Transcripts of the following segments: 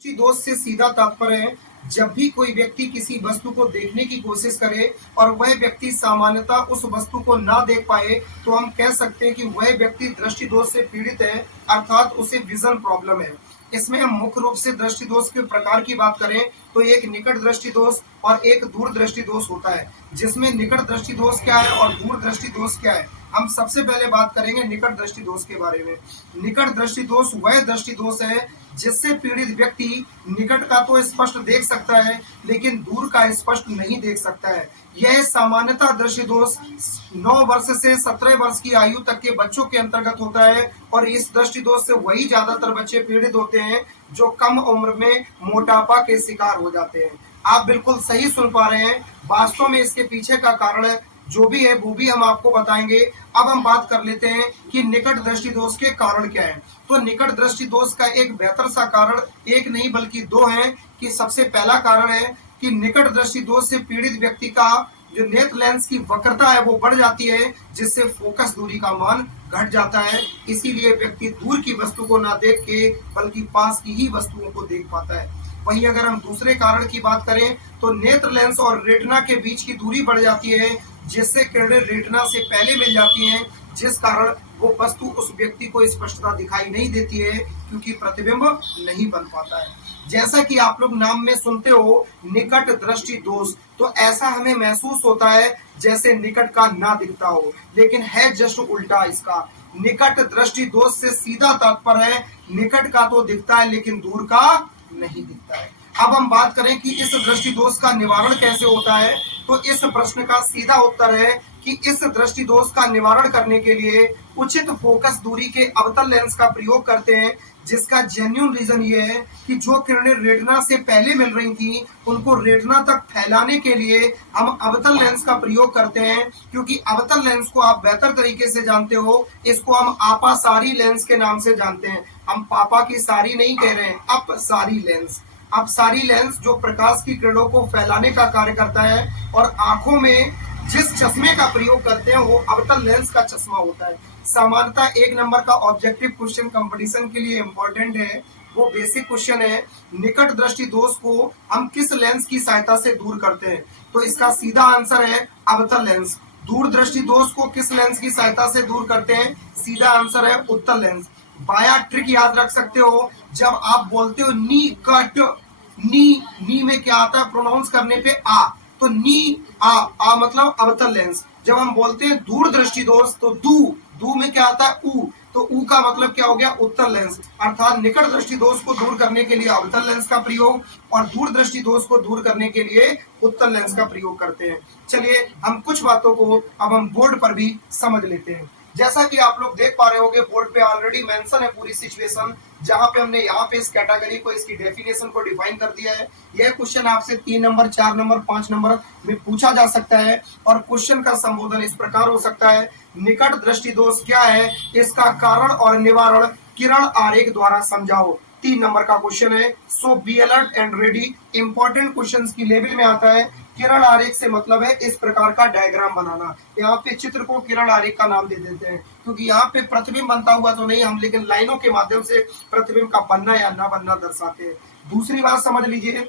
दोष से सीधा तात्पर्य है जब भी कोई व्यक्ति किसी वस्तु को देखने की कोशिश करे और वह व्यक्ति सामान्यतः उस वस्तु को ना देख पाए तो हम कह सकते हैं कि वह व्यक्ति दृष्टि दोष से पीड़ित है, अर्थात उसे विजन प्रॉब्लम है। इसमें हम मुख्य रूप से दृष्टि दोष के प्रकार की बात करें तो एक निकट दृष्टि दोष और एक दूर दृष्टि दोष होता है। जिसमें निकट दृष्टि दोष क्या है और दूर दृष्टि दोष क्या है, हम सबसे पहले बात करेंगे निकट दृष्टि दोष के बारे में। निकट दृष्टि दोष वह दृष्टि दोष है जिससे पीड़ित व्यक्ति निकट का तो स्पष्ट देख सकता है लेकिन दूर का स्पष्ट नहीं देख सकता है। यह सामान्यतः दृष्टि दोष 9 वर्ष से 17 वर्ष की आयु तक के बच्चों के अंतर्गत होता है और इस दृष्टि दोष से वही ज्यादातर बच्चे पीड़ित होते हैं जो कम उम्र में मोटापा के शिकार हो जाते हैं। आप बिल्कुल सही सुन पा रहे हैं। वास्तव में इसके पीछे का कारण जो भी है वो भी हम आपको बताएंगे। अब हम बात कर लेते हैं कि निकट दृष्टि दोष के कारण क्या है। तो निकट दृष्टि दोष का एक बेहतर सा कारण एक नहीं बल्कि दो हैं। कि सबसे पहला कारण है कि निकट दृष्टि दोष से पीड़ित व्यक्ति का जो नेत्र लेंस की वक्रता है वो बढ़ जाती है, जिससे फोकस दूरी का मान घट जाता है। इसीलिए व्यक्ति दूर की वस्तु को ना देख के बल्कि पास की ही वस्तुओं को देख पाता है। वहीं अगर हम दूसरे कारण की बात करें तो नेत्र लेंस और रेटिना के बीच की दूरी बढ़ जाती है, जिससे किरणें रेटिना से पहले मिल जाती हैं, जिस कारण वो वस्तु उस व्यक्ति को स्पष्टता दिखाई नहीं देती है क्योंकि प्रतिबिंब नहीं बन पाता है। जैसा कि आप लोग नाम में सुनते हो निकट दृष्टि दोष, तो ऐसा हमें महसूस होता है जैसे निकट का ना दिखता हो, लेकिन है जस्ट उल्टा इसका। निकट दृष्टि दोष से सीधा तात्पर्य है निकट का तो दिखता है लेकिन दूर का नहीं दिखता है। अब हम बात करें कि इस दृष्टि दोष का निवारण कैसे होता है, तो इस प्रश्न का सीधा उत्तर है कि इस दृष्टि दोष का निवारण करने के लिए उचित फोकस दूरी के अवतल लेंस का प्रयोग करते हैं, जिसका जेन्युइन रीजन ये है कि जो किरणें रेटिना से पहले मिल रही थी उनको रेटिना तक फैलाने के लिए हम अवतल लेंस का प्रयोग करते हैं। क्योंकि अवतल लेंस को आप बेहतर तरीके से जानते हो, इसको हम आपासारी लेंस के नाम से जानते हैं। हम पापा की सारी नहीं कह रहे हैं, अपसारी लेंस। अपसारी लेंस जो प्रकाश की किरणों को फैलाने का कार्य करता है और आंखों में जिस चश्मे का प्रयोग करते हैं वो अवतल लेंस का चश्मा होता है। सामान्यतः 1 नंबर का ऑब्जेक्टिव क्वेश्चन कंपटीशन के लिए इंपॉर्टेंट है। वो बेसिक क्वेश्चन है, निकट दृष्टि दोष को हम किस लेंस की सहायता से दूर करते हैं, तो इसका सीधा आंसर है अवतल लेंस। दूर दृष्टि दोष को किस लेंस की सहायता से दूर करते हैं, सीधा आंसर है उत्तल लेंस। बाया ट्रिक याद रख सकते हो, जब आप बोलते हो नी कट, नी में क्या आता है प्रोनाउंस करने पे आ, तो नी आ मतलब अवतल लेंस। जब हम बोलते हैं दूर दृष्टि दोष तो दू में क्या आता है ऊ, तो ऊ का मतलब क्या हो गया उत्तल लेंस। अर्थात निकट दृष्टि दोष को दूर करने के लिए अवतल लेंस का प्रयोग और दूर दृष्टि दोष को दूर करने के लिए उत्तल लेंस का प्रयोग करते हैं। चलिए हम कुछ बातों को अब हम बोर्ड पर भी समझ लेते हैं। जैसा कि आप लोग देख पा रहे होंगे बोर्ड पे ऑलरेडी मेंशन है पूरी सिचुएशन, जहां पे हमने यहाँ पे इस कैटेगरी को इसकी डेफिनेशन को डिफाइन कर दिया है। यह क्वेश्चन आपसे 3 नंबर 4 नंबर 5 नंबर में पूछा जा सकता है और क्वेश्चन का संबोधन इस प्रकार हो सकता है, निकट दृष्टि दोष क्या है, इसका कारण और निवारण किरण आरेख द्वारा समझाओ। 3 नंबर का क्वेश्चन है। So be alert and ready. Important questions की लेवल में आता है। किरण आरेख से मतलब है इस प्रकार का डायग्राम बनाना। यहाँ पे चित्र को किरण आरेख का नाम दे देते हैं क्योंकि यहाँ पे प्रतिबिंब बनता हुआ तो नहीं हम, लेकिन लाइनों के माध्यम से प्रतिबिंब का बनना या ना बनना दर्शाते हैं। दूसरी बात समझ लीजिए,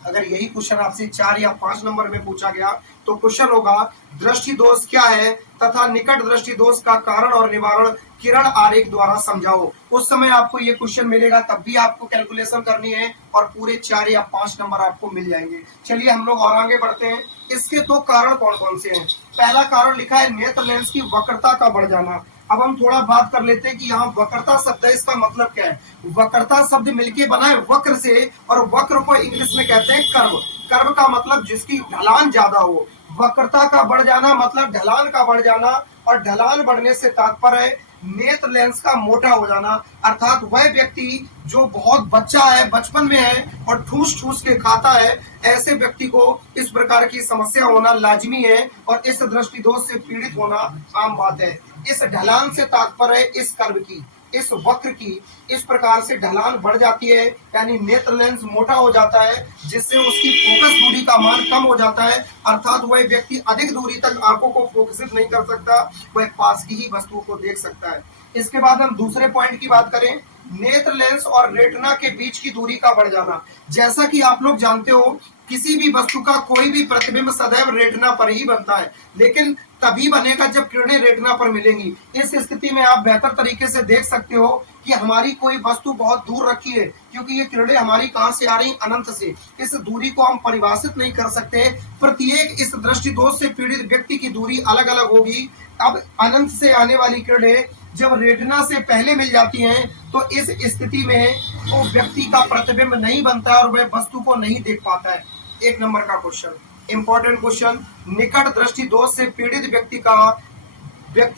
अगर यही क्वेश्चन आपसे 4 या 5 नंबर में पूछा गया तो क्वेश्चन होगा दृष्टि दोष क्या है तथा निकट दृष्टि दोष का कारण और निवारण किरण आरेख द्वारा समझाओ। उस समय आपको ये क्वेश्चन मिलेगा, तब भी आपको कैलकुलेशन करनी है और पूरे 4 या 5 नंबर आपको मिल जाएंगे। चलिए हम लोग और आगे बढ़ते हैं। इसके 2 कारण कौन कौन से हैं। पहला कारण लिखा है नेत्र लेंस की वक्रता का बढ़ जाना। अब हम थोड़ा बात कर लेते हैं कि यहाँ वक्रता शब्द है, इसका मतलब क्या है। वक्रता शब्द मिलके बना है वक्र से, और वक्र को इंग्लिश में कहते हैं कर्व। कर्व का मतलब जिसकी ढलान ज्यादा हो। वक्रता का बढ़ जाना मतलब ढलान का बढ़ जाना, और ढलान बढ़ने से तात्पर्य है नेत्र लेंस का मोटा हो जाना। अर्थात वह व्यक्ति जो बहुत बच्चा है, बचपन में है और ठूस ठूस के खाता है, ऐसे व्यक्ति को इस प्रकार की समस्या होना लाजमी है और इस दृष्टि दोष से पीड़ित होना आम बात है। इस ढलान से तात्पर्य है इस कर्व की, इस वक्र की। इस प्रकार से ढलान बढ़ जाती है यानी नेत्र लेंस मोटा हो जाता है, जिससे उसकी फोकस दूरी का मान कम हो जाता है। अर्थात वह व्यक्ति अधिक दूरी तक आंखों को फोकसित नहीं कर सकता, वह पास की ही वस्तुओं को देख सकता है। इसके बाद हम दूसरे पॉइंट की बात करें नेत्र लेंस और रेटिना के बीच की दूरी का बढ़ जाना। जैसा कि आप लोग जानते हो, किसी भी वस्तु का कोई भी प्रतिबिंब सदैव रेटिना पर ही बनता है, लेकिन तभी बनेगा जब किरणें रेटिना पर मिलेंगी। इस स्थिति में आप बेहतर तरीके से देख सकते हो कि हमारी कोई वस्तु बहुत दूर रखी है, क्योंकि ये किरणें हमारी कहां से आ रही, अनंत से। इस दूरी को हम परिभाषित नहीं कर सकते। प्रत्येक इस दृष्टि दोष से पीड़ित व्यक्ति की दूरी अलग अलग होगी। अब अनंत से आने वाली किरणें जब रेटिना से पहले मिल जाती हैं, तो इस स्थिति में वो व्यक्ति का प्रतिबिंब नहीं बनता और वह वस्तु को नहीं देख पाता है। एक नंबर का क्वेश्चन, इंपॉर्टेंट क्वेश्चन, निकट दृष्टि दोष से पीड़ित व्यक्ति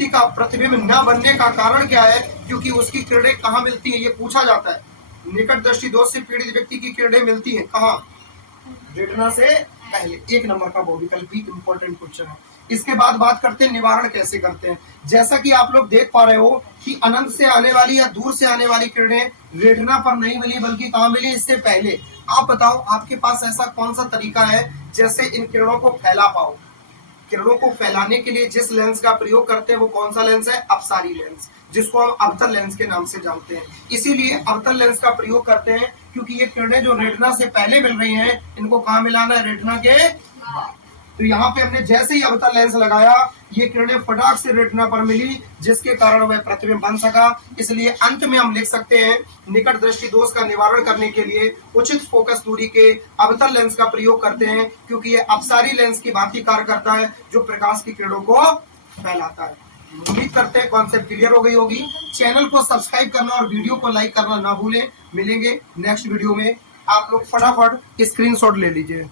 का प्रतिबिंब न बनने का कारण क्या है? क्योंकि उसकी किरणें कहाँ मिलती है, ये पूछा जाता है। निकट दृष्टि दोष से पीड़ित व्यक्ति की किरणें मिलती है कहाँ? रेटिना से पहले। एक नंबर का वो विकल्प भी इंपॉर्टेंट क्वेश्चन है। इसके बाद बात करते हैं निवारण कैसे करते हैं। जैसा कि आप लोग देख पा रहे हो कि अनंत से आने वाली या दूर से आने वाली किरणें रेटिना पर नहीं मिली, बल्कि कहाँ मिली? इससे पहले। आप बताओ, आपके पास ऐसा कौन सा तरीका है जैसे इन किरणों को फैला पाओ? किरणों को फैलाने के लिए जिस लेंस का प्रयोग करते हैं वो कौन सा लेंस है? अपसारी लेंस, जिसको हम अवतल लेंस के नाम से जानते हैं। इसीलिए अवतल लेंस का प्रयोग करते हैं, क्योंकि ये किरणें जो रेटिना से पहले मिल रही हैं, इनको कहाँ मिलाना है? रेटिना के बाद। तो यहाँ पे हमने जैसे ही अवतल लेंस लगाया, ये किरणें फटाक से रेटिना पर मिली, जिसके कारण वह प्रतिबिंब बन सका। इसलिए अंत में हम लिख सकते हैं, निकट दृष्टि दोष का निवारण करने के लिए उचित फोकस दूरी के अवतल लेंस का प्रयोग करते हैं, क्योंकि ये अपसारी लेंस की भांति कार्य करता है, जो प्रकाश की किरणों को फैलाता है। उम्मीद करते हैं कॉन्सेप्ट क्लियर हो गई होगी। चैनल को सब्सक्राइब करना और वीडियो को लाइक करना ना भूलें। मिलेंगे नेक्स्ट वीडियो में। आप लोग फटाफट स्क्रीनशॉट ले लीजिए।